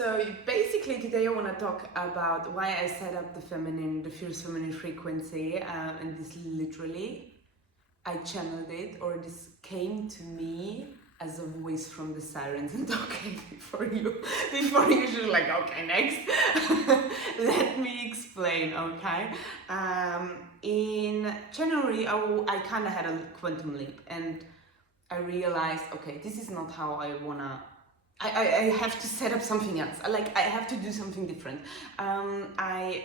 So basically today I want to talk about why I set up the fierce feminine frequency, and this literally, I channeled it, or this came to me as a voice from the sirens. And okay, before you should like, okay, next, let me explain, okay? In January, I kind of had a quantum leap, and I realized, okay, this is not how I wanna. I have to set up something else. I have to do something different. I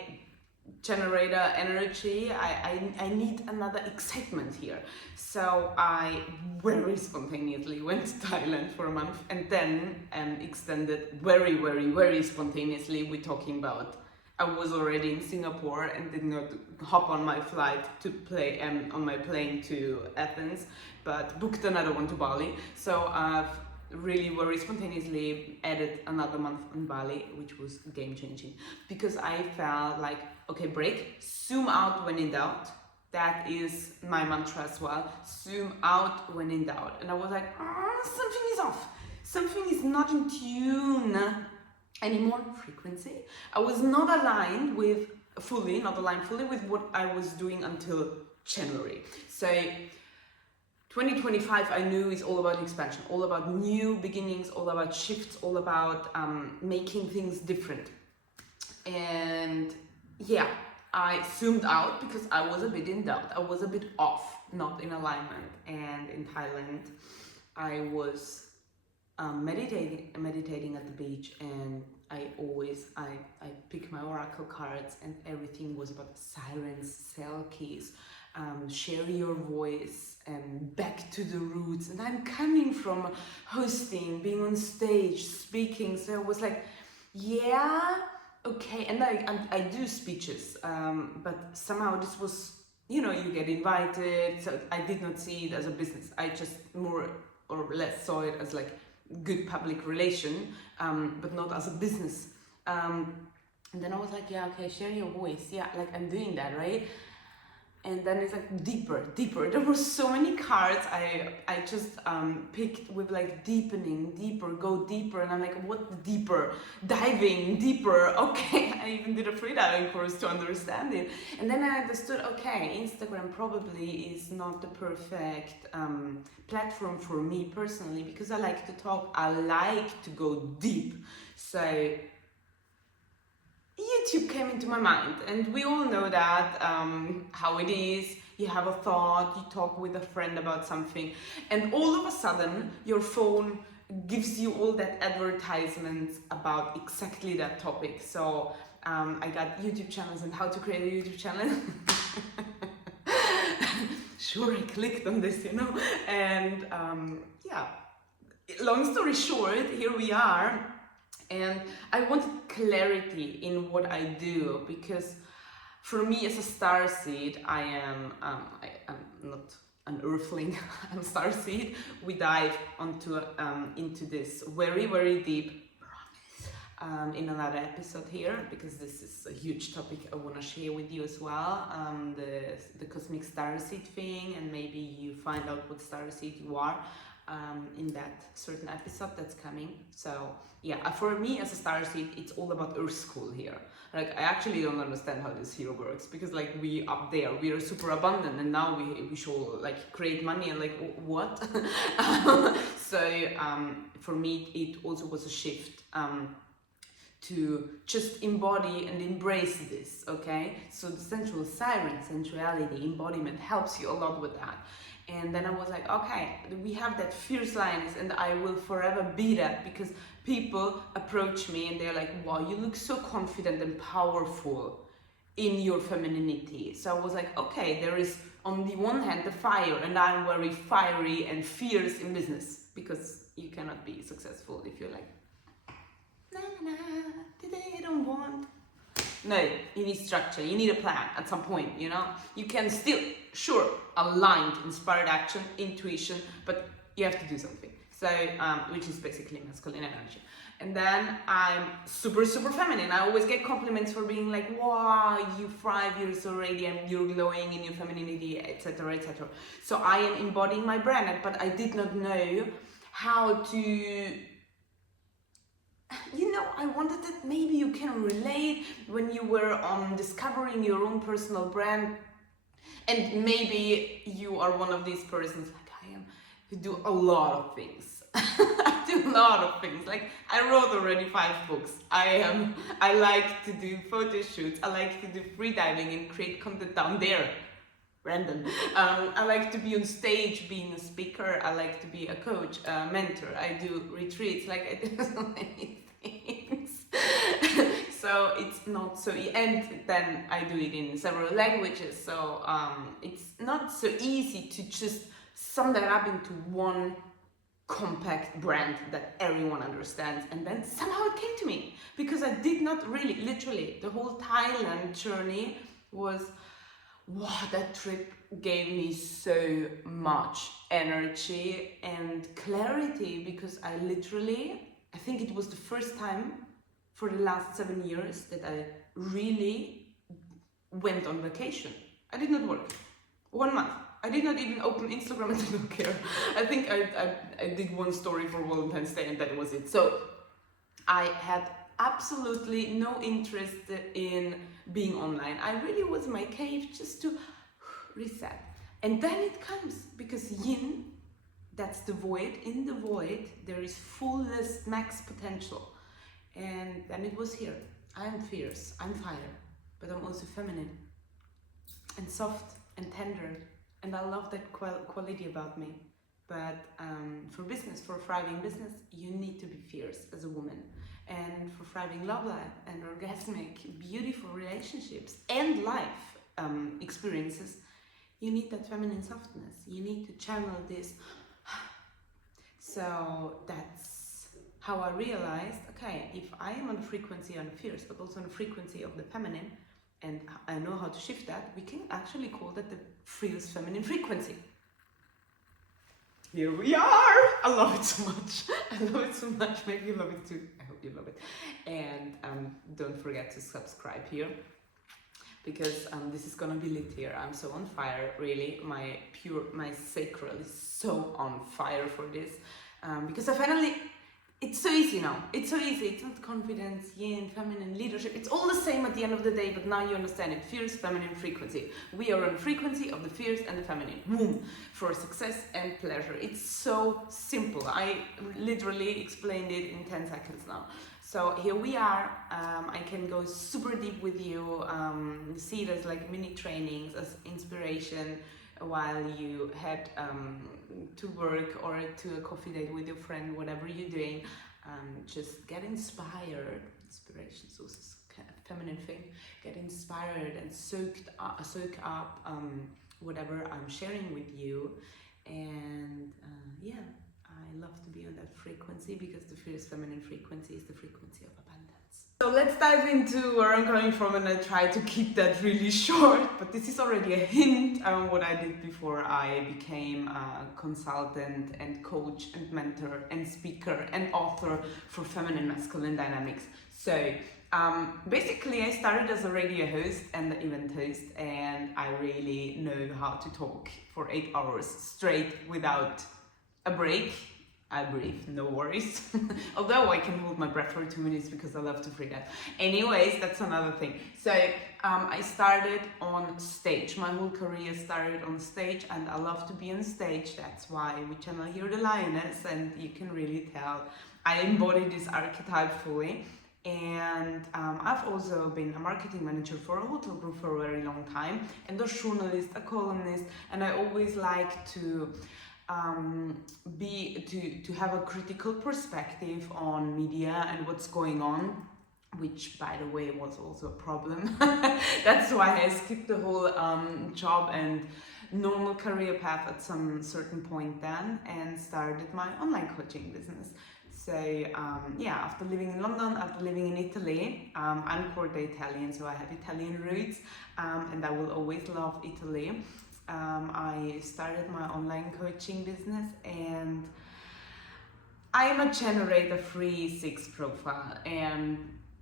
generate energy. I need another excitement here. So I very spontaneously went to Thailand for a month, and then extended very spontaneously. We're talking about, I was already in Singapore and did not hop on my flight to on my plane to Athens, but booked another one to Bali. So I've really very spontaneously added another month on Bali, which was game changing, because I felt like, okay, break, zoom out when in doubt. That is my mantra as well. Zoom out when in doubt. And I was like, something is off. Something is not in tune anymore. Frequency. I was not aligned fully with what I was doing until January. So 2025 I knew is all about expansion, all about new beginnings, all about shifts, all about making things different. And yeah, I zoomed out because I was a bit in doubt. I was a bit off, not in alignment. And in Thailand, I was meditating at the beach, and I pick my oracle cards, and everything was about sirens, cell keys, share your voice, and back to the roots. And I'm coming from hosting, being on stage, speaking, so I was like, yeah, okay. And I do speeches, but somehow this was, you get invited, so I did not see it as a business. I just more or less saw it as like good public relation, but not as a business. And then I was like, yeah, okay, share your voice. Yeah, like I'm doing that, right? And then it's like deeper. There were so many cards I just picked with like deepening, deeper, go deeper. And I'm like, what deeper? Diving deeper. Okay, I even did a freediving course to understand it. And then I understood, okay, Instagram probably is not the perfect platform for me personally, because I like to talk, I like to go deep. So YouTube came into my mind, and we all know that, how it is. You have a thought, you talk with a friend about something, and all of a sudden your phone gives you all that advertisements about exactly that topic. So I got YouTube channels and how to create a YouTube channel. Sure, I clicked on this, and yeah, long story short, here we are. And I wanted clarity in what I do, because for me as a starseed, I am not an earthling, I'm a starseed. We dive into this very deep in another episode here, because this is a huge topic I want to share with you as well, the cosmic starseed thing, and maybe you find out what starseed you are in that certain episode that's coming. So yeah, for me as a starseed, it's all about Earth School here. Like I actually don't understand how this here works, because like we up there, we are super abundant, and now we should like create money, and like what? So for me it also was a shift to just embody and embrace this, okay? So the sensual siren, sensuality, embodiment helps you a lot with that. And then I was like, okay, we have that fierce lioness, and I will forever be that, because people approach me and they're like, wow, you look so confident and powerful in your femininity. So I was like, okay, there is on the one hand the fire, and I'm very fiery and fierce in business, because you cannot be successful if you're like, today I don't want. No, you need structure, you need a plan at some point, You can still, sure, aligned, inspired action, intuition, but you have to do something. So, which is basically masculine energy. And then I'm super feminine. I always get compliments for being like, wow, you 5 years already and you're glowing in your femininity, etc. So I am embodying my brand, but I did not know how to, I I wanted that maybe you can relate when you were discovering your own personal brand, and maybe you are one of these persons like I am who do a lot of things. I do a lot of things. Like I wrote already 5 books. I like to do photo shoots. I like to do freediving and create content down there. Random. I like to be on stage, being a speaker. I like to be a coach, a mentor. I do retreats. Like I do so many things. So it's not so, and then I do it in several languages. So it's not so easy to just sum that up into one compact brand that everyone understands. And then somehow it came to me because I did not really, literally, the whole Thailand journey was, wow, that trip gave me so much energy and clarity, because I think it was the first time for the last 7 years that I really went on vacation. I did not work. 1 month. I did not even open Instagram, and I don't care. I think I did one story for Valentine's Day and that was it. So I had absolutely no interest in being online. I really was in my cave just to reset. And then it comes, because yin, that's the void. In the void, there is fullness, max potential. And then it was here. I'm fierce, I'm fire, but I'm also feminine and soft and tender. And I love that quality about me. But for business, for thriving business, you need to be fierce as a woman. And for thriving love life and orgasmic, beautiful relationships and life experiences, you need that feminine softness. You need to channel this. So that's how I realized, okay, if I am on the frequency on fierce, but also on the frequency of the feminine, and I know how to shift that, we can actually call that the fierce feminine frequency. Here we are! I love it so much. I love it so much. Maybe you love it too. I hope you love it. And don't forget to subscribe here, because this is gonna be lit here. I'm so on fire, really. My sacral is so on fire for this. Because I finally, it's so easy now. It's so easy. It's not confidence, yin, feminine, leadership. It's all the same at the end of the day, but now you understand it. Fierce, feminine frequency. We are on the frequency of the fierce and the feminine. Boom! For success and pleasure. It's so simple. I literally explained it in 10 seconds now. So here we are. I can go super deep with you. See it as like mini trainings, as inspiration, while you head to work or to a coffee date with your friend, whatever you're doing. Just get inspired. Inspiration is also a feminine thing. Get inspired and soak up whatever I'm sharing with you. And yeah, I love to be on that frequency, because the fierce feminine frequency is the frequency of abundance. So let's dive into where I'm coming from, and I try to keep that really short, but this is already a hint on what I did before I became a consultant and coach and mentor and speaker and author for feminine masculine dynamics. So basically I started as a radio host and an event host, and I really know how to talk for 8 hours straight without a break. I breathe, no worries. Although I can hold my breath for 2 minutes because I love to freak out. Anyways, that's another thing. So I started on stage. My whole career started on stage, and I love to be on stage. That's why we channel here the lioness, and you can really tell I embody this archetype fully. And I've also been a marketing manager for a hotel group for a very long time, and a journalist, a columnist, and I always like to have a critical perspective on media and what's going on, which by the way was also a problem. That's why I skipped the whole job and normal career path at some certain point then, and started my online coaching business. So yeah, after living in London, after living in Italy, I'm quarter Italian, so I have Italian roots, and I will always love Italy. I started my online coaching business, and I am a generator 3/6 profile, and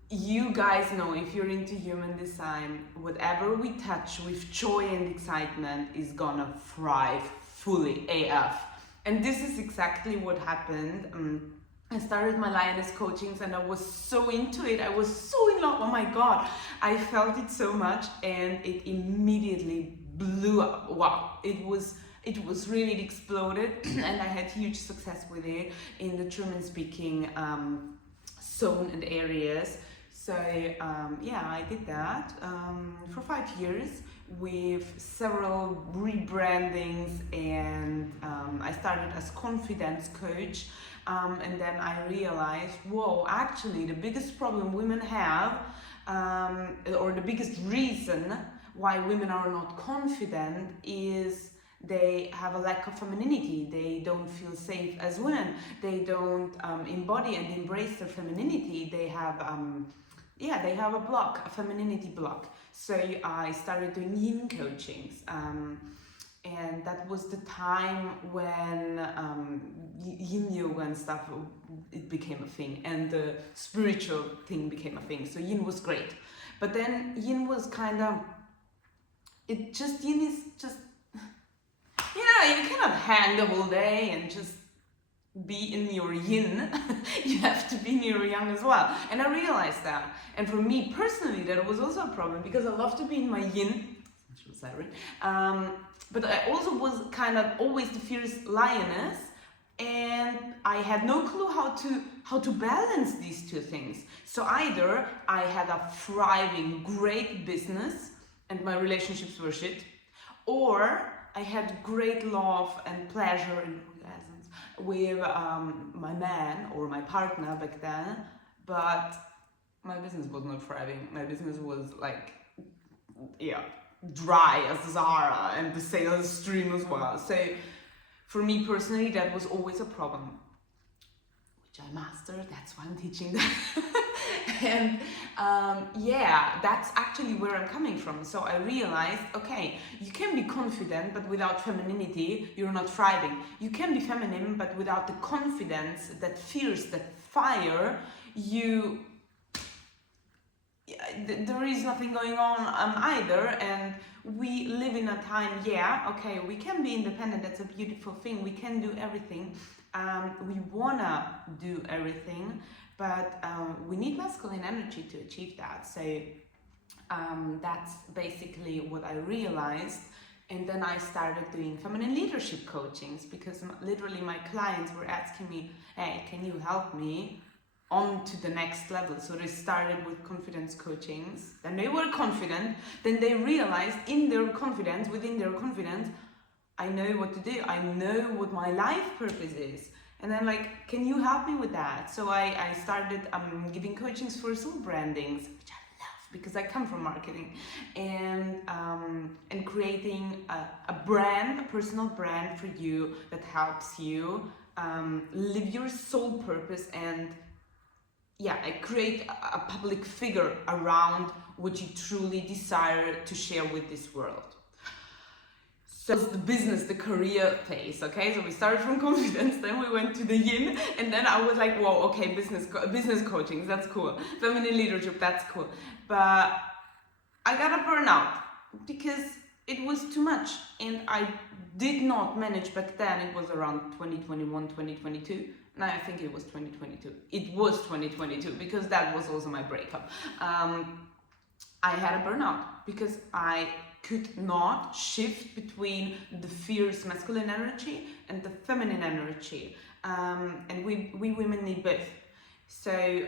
you guys know, if you're into human design, whatever we touch with joy and excitement is gonna thrive fully AF. And this is exactly what happened. I started my lioness coachings and I was so into it. I was so in love. Oh my God. I felt it so much and it immediately blew up. Wow. It really exploded and I had huge success with it in the German speaking zone and areas. So yeah, I did that for 5 years with several rebrandings and I started as confidence coach. And then I realized, whoa, actually the biggest problem women have, or the biggest reason why women are not confident is they have a lack of femininity. They don't feel safe as women. They don't embody and embrace their femininity. They have a block, a femininity block. So I started doing yin coachings. And that was the time when yin yoga and stuff, it became a thing, and the spiritual thing became a thing. So yin was great, but then yin was kind of, yin is just, you cannot hang the whole day and just be in your yin. You have to be in your yang as well. And I realized that. And for me personally, that was also a problem because I love to be in my yin. But I also was kind of always the fierce lioness, and I had no clue how to balance these two things. So either I had a thriving, great business and my relationships were shit, or I had great love and pleasure and orgasms with my man or my partner back then, but my business was not thriving. My business was like, dry as Zara, and the sales stream as well. So for me personally, that was always a problem, which I mastered. That's why I'm teaching that. And that's actually where I'm coming from. So I realized, okay, you can be confident, but without femininity, you're not thriving. You can be feminine, but without the confidence, that fierce, that fire, there is nothing going on either. And we live in a time, we can be independent, that's a beautiful thing, we can do everything, we wanna do everything, but we need masculine energy to achieve that. So that's basically what I realized. And then I started doing feminine leadership coachings because literally my clients were asking me, hey, can you help me on to the next level? So they started with confidence coachings, then they were confident, then they realized within their confidence, I know what to do, I know what my life purpose is. And then like, can you help me with that? So I started giving coachings for soul brandings, which I love because I come from marketing, and creating a brand, a personal brand for you that helps you live your soul purpose and I create a public figure around what you truly desire to share with this world. So it's the business, the career phase, okay? So we started from confidence, then we went to the yin, and then I was like, whoa, okay, business coaching, that's cool. Feminine leadership, that's cool. But I got a burnout because it was too much, and I did not manage back then. It was around 2021, 2022. No, I think it was 2022. It was 2022 because that was also my breakup. I had a burnout because I could not shift between the fierce masculine energy and the feminine energy. And we women need both. So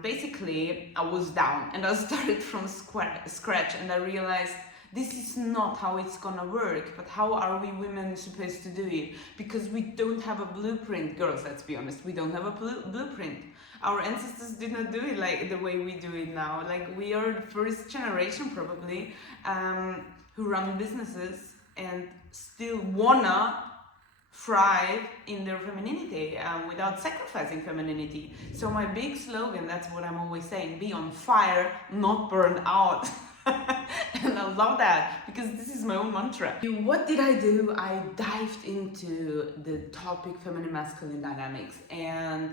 basically I was down and I started from scratch, and I realized this is not how it's gonna work. But how are we women supposed to do it? Because we don't have a blueprint. Girls, let's be honest, we don't have a blueprint. Our ancestors did not do it like the way we do it now. Like, we are the first generation probably who run businesses and still wanna thrive in their femininity without sacrificing femininity. So my big slogan, that's what I'm always saying, be on fire, not burned out. And I love that because this is my own mantra. What did I do? I dived into the topic feminine masculine dynamics, and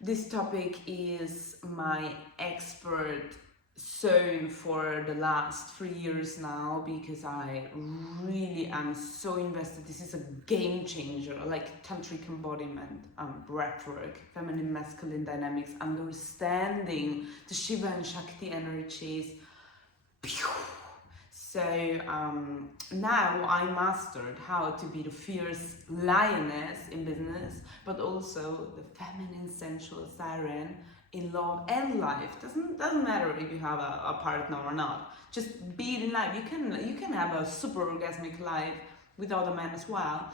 this topic is my expert sewn for the last 3 years now, because I really am so invested. This is a game changer, like tantric embodiment, breathwork, feminine masculine dynamics, understanding the Shiva and Shakti energies. So now I mastered how to be the fierce lioness in business, but also the feminine sensual siren in love and life. Doesn't matter if you have a partner or not. Just be it in life. You can have a super orgasmic life without a man as well,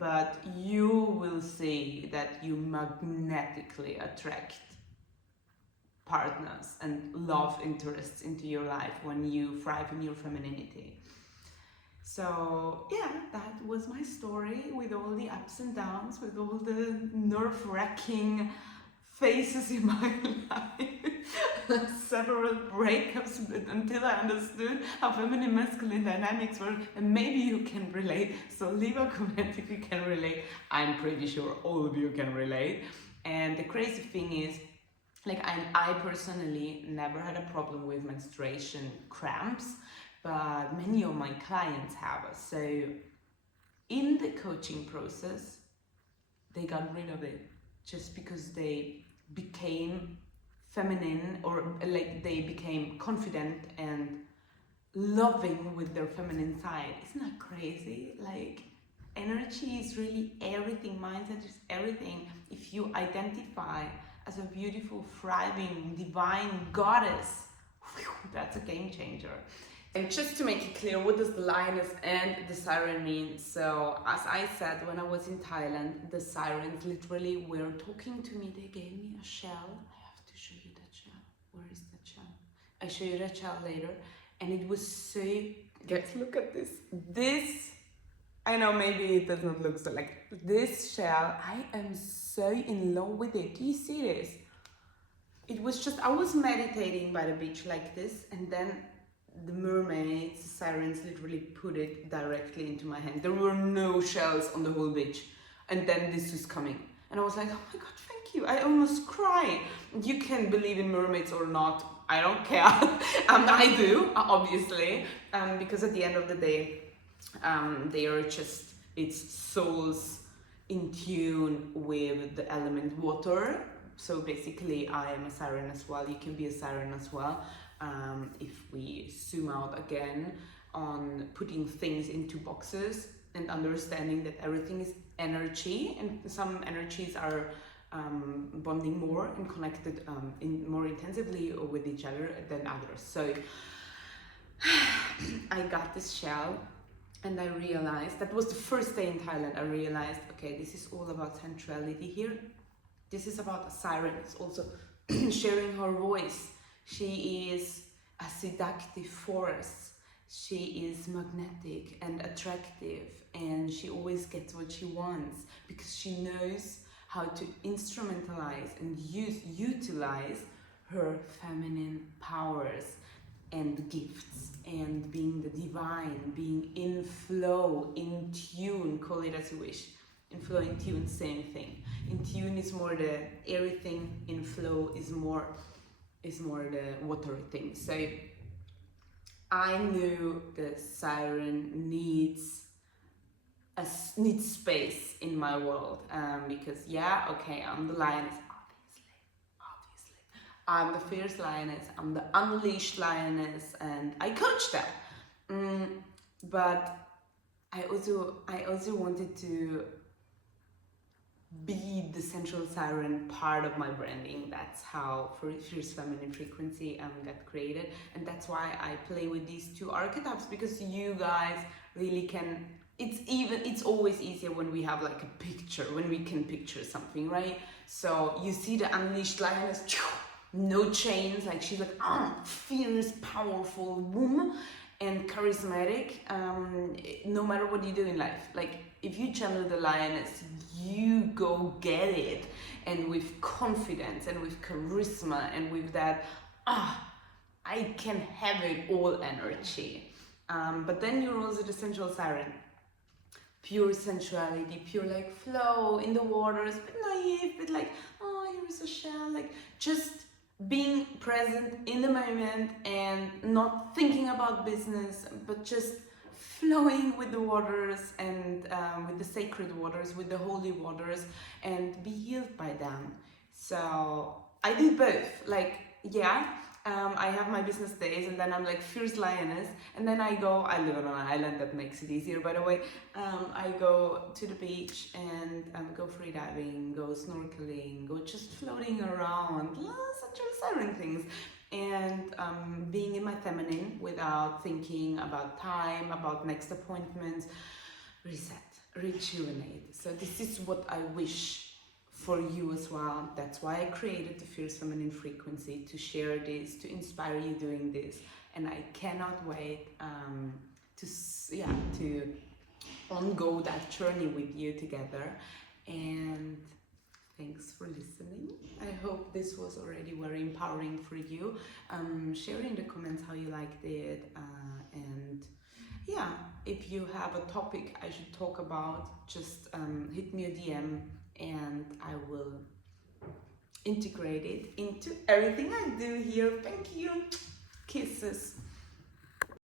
but you will see that you magnetically attract partners and love interests into your life when you thrive in your femininity. So yeah, that was my story, with all the ups and downs, with all the nerve-wracking phases in my life, several breakups, until I understood how feminine masculine dynamics work. And maybe you can relate, so leave a comment if you can relate. I'm pretty sure all of you can relate. And the crazy thing is, like, I personally never had a problem with menstruation cramps, but many of my clients have. So in the coaching process, they got rid of it just because they became feminine, or like they became confident and loving with their feminine side. Isn't that crazy? Like, energy is really everything, mindset is everything. If you identify as a beautiful, thriving, divine goddess, whew, that's a game changer. And just to make it clear, what does the lioness and the siren mean? So, as I said, when I was in Thailand, the sirens literally were talking to me. They gave me a shell. I have to show you that shell. Where is that shell? I'll show you that shell later. And it was so, guys, look at this. This, I know maybe it doesn't look so, like, this shell, I am so in love with it. Do you see this? It was just, I was meditating by the beach like this, and then the mermaids, the sirens, literally put it directly into my hand. There were no shells on the whole beach. And then this was coming. And I was like, oh my God, thank you. I almost cry. You can believe in mermaids or not, I don't care. I do, obviously, because at the end of the day, they are just, it's souls in tune with the element water. So basically, I am a siren as well. You can be a siren as well. If we zoom out again on putting things into boxes and understanding that everything is energy, and some energies are bonding more and connected more intensively with each other than others. So I got this shell, and I realized, that was the first day in Thailand, I realized, okay, this is all about sensuality here. This is about a siren. It's also sharing her voice. She is a seductive force. She is magnetic and attractive, and she always gets what she wants because she knows how to instrumentalize and utilize her feminine powers and gifts, and being the divine, being in flow, in tune, call it as you wish. In flow, in tune, same thing. In tune is more the airy thing, in flow is more the watery thing. So I knew the siren needs space in my world, because yeah, okay, I'm the lioness, obviously. I'm the fierce lioness, I'm the unleashed lioness, and I coach that. But I also wanted to be the central siren part of my branding. That's how Fierce Feminine Frequency got created, and that's why I play with these two archetypes, because you guys really can. It's always easier when we have like a picture, when we can picture something, right? So you see the unleashed lioness, no chains, like she's like fierce, powerful woman and charismatic, no matter what you do in life. Like, if you channel the lioness, you go get it, and with confidence and with charisma and with that I can have it all energy. But then you're also the sensual siren, pure sensuality, pure like flow in the waters, but naive, but like, oh, here is a shell, like just being present in the moment and not thinking about business, but just flowing with the waters and with the sacred waters, with the holy waters, and be healed by them. So I did both. Like, yeah, I have my business days, and then I'm like fierce lioness, and then I live on an island, that makes it easier, by the way. I go to the beach and go free diving, go snorkeling, go just floating around, such siren things, and being in my feminine without thinking about time, about next appointments, reset, rejuvenate. So this is what I wish for you as well. That's why I created the Fierce Feminine Frequency, to share this, to inspire you doing this, and I cannot wait to go that journey with you together. And thanks for listening. I hope this was already very empowering for you. Share in the comments how you liked it, and yeah, if you have a topic I should talk about, just hit me a DM and I will integrate it into everything I do here. Thank you. Kisses.